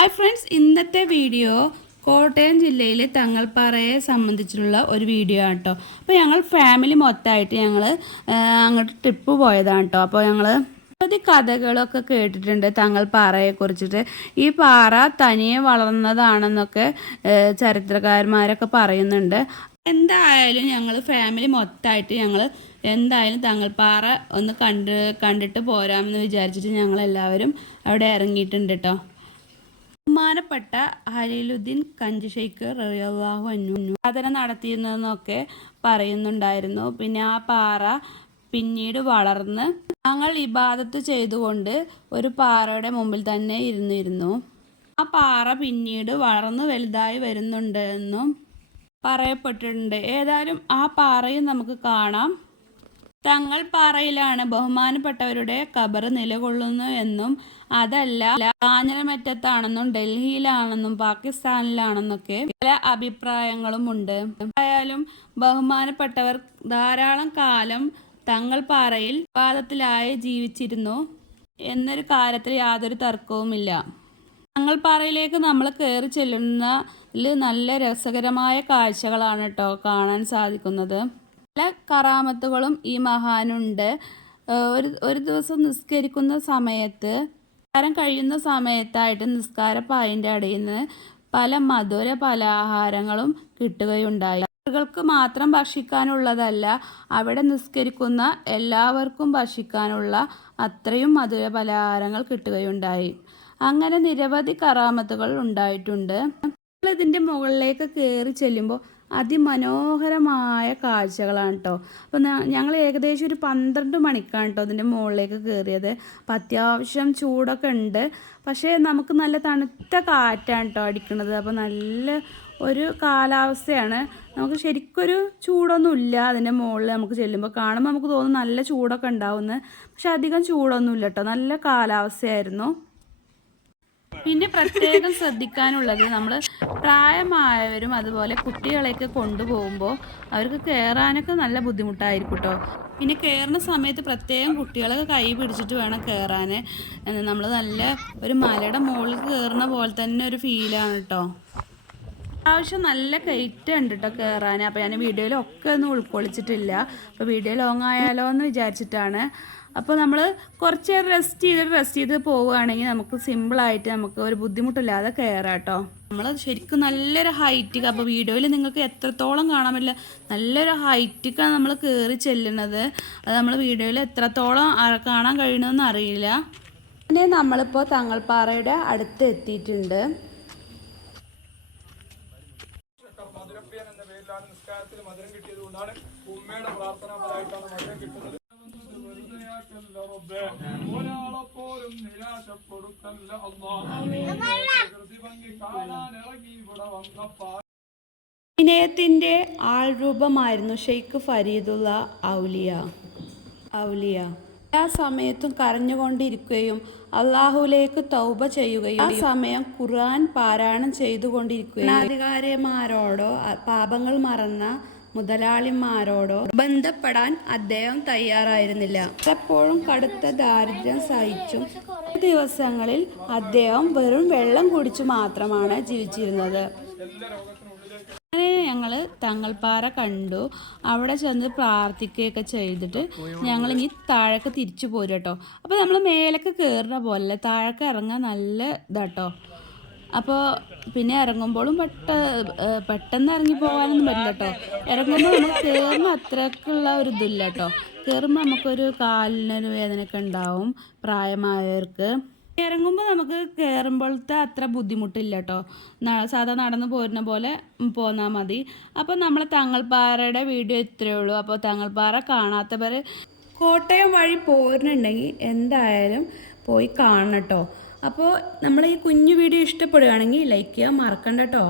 Hi friends, ഇന്നത്തെ video Kottayam ജില്ലയിലെ തങ്ങൾപ്പാറയെ സംബന്ധിച്ചുള്ള ഒരു വീഡിയോ ആണ് കേട്ടോ. അപ്പോൾ ഞങ്ങൾ ഫാമിലി മൊത്തമായിട്ട് ഞങ്ങൾ അങ്ങോട്ട് ട്രിപ്പ് പോയതാണ് കേട്ടോ. അപ്പോൾ ഞങ്ങൾ നിരവധി കഥകളൊക്കെ കേട്ടിട്ടുണ്ട് തങ്ങൾപ്പാറയെ കുറിച്ചിട്ട്. ഈ പാറ തനിയെ വളർന്നതാണെന്നൊക്കെ ചരിത്രകാരന്മാരൊക്കെ പറയുന്നുണ്ട്. എന്തായാലും ഞങ്ങൾ ഫാമിലി മൊത്തമായിട്ട് ഞങ്ങൾ എന്തായാലും തങ്ങൾപ്പാറ ഒന്ന് കണ്ടിട്ട് പോരാമെന്ന് വിചാരിച്ചിട്ട് ഞങ്ങളെല്ലാവരും അവിടെ ഇറങ്ങിയിട്ടുണ്ട് കേട്ടോ. ബഹുമാനപ്പെട്ട ഖലീലുദ്ദീൻ കഞ്ചി ഷെയ്ഖ് റളിയല്ലാഹു അൻഹു സാധന നടത്തിയിരുന്നതെന്നൊക്കെ പറയുന്നുണ്ടായിരുന്നു. പിന്നെ ആ പാറ പിന്നീട് വളർന്ന് ഞങ്ങൾ ഇബാദത്ത് ചെയ്തുകൊണ്ട് ഒരു പാറയുടെ മുമ്പിൽ തന്നെ ഇരുന്നിരുന്നു. ആ പാറ പിന്നീട് വളർന്ന് വലുതായി വരുന്നുണ്ടെന്നും പറയപ്പെട്ടിട്ടുണ്ട്. ഏതായാലും ആ പാറയും നമുക്ക് കാണാം. തങ്ങൾപ്പാറയിലാണ് ബഹുമാനപ്പെട്ടവരുടെ ഖബർ നിലകൊള്ളുന്നു എന്നും അതല്ല കാഞ്ഞിരമറ്റത്താണെന്നും ഡൽഹിയിലാണെന്നും പാകിസ്ഥാനിലാണെന്നൊക്കെ പല അഭിപ്രായങ്ങളും ഉണ്ട്. എന്തായാലും ബഹുമാനപ്പെട്ടവർ ധാരാളം കാലം തങ്ങൾപ്പാറയിൽ വിവാദത്തിലായി ജീവിച്ചിരുന്നു എന്നൊരു കാര്യത്തിൽ യാതൊരു തർക്കവുമില്ല. തങ്ങൾപ്പാറയിലേക്ക് നമ്മൾ കയറി ചെല്ലുന്നതിൽ നല്ല രസകരമായ കാഴ്ചകളാണ് കേട്ടോ കാണാൻ സാധിക്കുന്നത്. പല കറാമത്തുകളും ഈ മഹാനുണ്ട്. ഒരു ദിവസം നിസ്കരിക്കുന്ന സമയത്ത് നിസ്കാരം കഴിയുന്ന സമയത്തായിട്ട് നിസ്കാരപ്പായിൻ്റെ അടിയിൽ നിന്ന് പല മധുര പലഹാരങ്ങളും കിട്ടുകയുണ്ടായി. ആളുകൾക്ക് മാത്രം ഭക്ഷിക്കാനുള്ളതല്ല, അവിടെ നിസ്കരിക്കുന്ന എല്ലാവർക്കും ഭക്ഷിക്കാനുള്ള അത്രയും മധുര പലഹാരങ്ങൾ കിട്ടുകയുണ്ടായി. അങ്ങനെ നിരവധി കറാമത്തുകൾ ഉണ്ടായിട്ടുണ്ട്. ഇതിൻ്റെ മുകളിലേക്ക് കയറി ചെല്ലുമ്പോൾ അതിമനോഹരമായ കാഴ്ചകളാണ് കേട്ടോ. അപ്പോൾ ഞങ്ങൾ ഏകദേശം ഒരു 12 മണിക്കാണ് കേട്ടോ അതിൻ്റെ മുകളിലേക്ക് കയറിയത്. അപ്പോൾ അത്യാവശ്യം ചൂടൊക്കെ ഉണ്ട്, പക്ഷേ നമുക്ക് നല്ല തണുത്ത കാറ്റാണ് കേട്ടോ അടിക്കുന്നത്. അപ്പോൾ നല്ല ഒരു കാലാവസ്ഥയാണ്. നമുക്ക് ശരിക്കൊരു ചൂടൊന്നുമില്ല. അതിൻ്റെ മുകളിൽ നമുക്ക് ചെല്ലുമ്പോൾ കാണുമ്പോൾ നമുക്ക് തോന്നും നല്ല ചൂടൊക്കെ ഉണ്ടാവുമെന്ന്, പക്ഷെ അധികം ചൂടൊന്നുമില്ല കേട്ടോ. നല്ല കാലാവസ്ഥയായിരുന്നു. പിന്നെ പ്രത്യേകം ശ്രദ്ധിക്കാനുള്ളത്, നമ്മൾ പ്രായമായവരും അതുപോലെ കുട്ടികളെയൊക്കെ കൊണ്ടുപോകുമ്പോൾ അവർക്ക് കയറാനൊക്കെ നല്ല ബുദ്ധിമുട്ടായിരിക്കും കേട്ടോ. പിന്നെ കയറുന്ന സമയത്ത് പ്രത്യേകം കുട്ടികളൊക്കെ കൈ പിടിച്ചിട്ട് വേണം കയറാൻ. നമ്മൾ നല്ല ഒരു മലയുടെ മുകളിൽ കയറുന്ന പോലെ തന്നെ ഒരു ഫീലാണ് കേട്ടോ. ആവശ്യം നല്ല കയറ്റം ഉണ്ട് കേട്ടോ കയറാൻ. അപ്പോൾ ഞാൻ വീഡിയോയിലൊക്കെ ഒന്നും ഉൾക്കൊള്ളിച്ചിട്ടില്ല. അപ്പോൾ വീഡിയോ ലോങ് ആയാലോ എന്ന് വിചാരിച്ചിട്ടാണ്. അപ്പോൾ നമ്മൾ കുറച്ച് റെസ്റ്റ് ചെയ്ത് പോവുകയാണെങ്കിൽ നമുക്ക് സിമ്പിളായിട്ട് നമുക്ക് ഒരു ബുദ്ധിമുട്ടില്ലാതെ കയറാം കേട്ടോ. നമ്മൾ ശരിക്കും നല്ലൊരു ഹൈറ്റ്, അപ്പോൾ വീഡിയോയിൽ നിങ്ങൾക്ക് എത്രത്തോളം കാണാൻ പറ്റില്ല, നല്ലൊരു ഹൈറ്റിക്കാണ് നമ്മൾ കയറി ചെല്ലുന്നത്. അത് നമ്മൾ വീഡിയോയിൽ എത്രത്തോളം കാണാൻ കഴിയണമെന്ന് അറിയില്ല. പിന്നെ നമ്മളിപ്പോൾ തങ്ങൾപ്പാറയുടെ അടുത്ത് എത്തിയിട്ടുണ്ട്. മധുരം കിട്ടിയത് കൊണ്ടാണ് ഉമ്മയുടെ പ്രാർത്ഥന ഫലമായിട്ടാണ് മധുരം കിട്ടുന്നത്. ഒരാളെപ്പോലും നിരാശപ്പെടുത്തല്ല വിനയത്തിൻ്റെ ആൾരൂപമായിരുന്നു ഷെയ്ഖ് ഫരീദുള്ള ഔലിയ. എല്ലാ സമയത്തും കരഞ്ഞുകൊണ്ടിരിക്കുകയും അള്ളാഹുലേക്ക് തൗബ ചെയ്യുകയും ആ സമയം ഖുർആൻ പാരായണം ചെയ്തുകൊണ്ടിരിക്കുകയും അധികാരിമാരോടോ പാപങ്ങൾ മറന്ന മുതലാളിമാരോടോ ബന്ധപ്പെടാൻ അദ്ദേഹം തയ്യാറായിരുന്നില്ല. എപ്പോഴും കടുത്ത ദാരിദ്ര്യം സഹിച്ചും ദിവസങ്ങളിൽ അദ്ദേഹം വെറും വെള്ളം കുടിച്ചു മാത്രമാണ് ജീവിച്ചിരുന്നത്. അങ്ങനെ ഞങ്ങൾ തങ്ങൾപ്പാറ കണ്ടു. അവിടെ ചെന്ന് പ്രാർത്ഥിക്കുകയൊക്കെ ചെയ്തിട്ട് ഞങ്ങളിനി താഴേക്ക് തിരിച്ചു പോരും കേട്ടോ. അപ്പോൾ നമ്മൾ മേലേക്ക് കയറുന്ന പോലെ താഴേക്ക് ഇറങ്ങാൻ നല്ല ഇതാട്ടോ. അപ്പോൾ പിന്നെ ഇറങ്ങുമ്പോഴും പെട്ടെന്ന് ഇറങ്ങി പോകാനൊന്നും പറ്റില്ല കേട്ടോ. ഇറങ്ങുമ്പോൾ നമ്മൾ കയറുന്ന അത്രക്കുള്ള ഒരു ഇതില്ല കേട്ടോ. കയറുമ്പോൾ നമുക്കൊരു കാലിനൊരു വേദനയൊക്കെ ഉണ്ടാവും പ്രായമായവർക്ക്. ഇറങ്ങുമ്പോൾ നമുക്ക് കയറുമ്പോഴത്തെ അത്ര ബുദ്ധിമുട്ടില്ല കേട്ടോ. സാധാ നടന്ന് പോരുന്ന പോലെ പോന്നാൽ മതി. അപ്പോൾ നമ്മൾ തങ്ങൾപ്പാറയുടെ വീഡിയോ ഇത്രയേ ഉള്ളൂ. അപ്പോൾ തങ്ങൾപ്പാറ കാണാത്തവർ കോട്ടയം വഴി പോരുന്നുണ്ടെങ്കിൽ എന്തായാലും പോയി കാണണം കേട്ടോ. അപ്പോൾ നമ്മൾ ഈ കുഞ്ഞു വീഡിയോ ഇഷ്ടപ്പെടുകയാണെങ്കിൽ ലൈക്ക് ചെയ്യാൻ മറക്കണ്ട കേട്ടോ.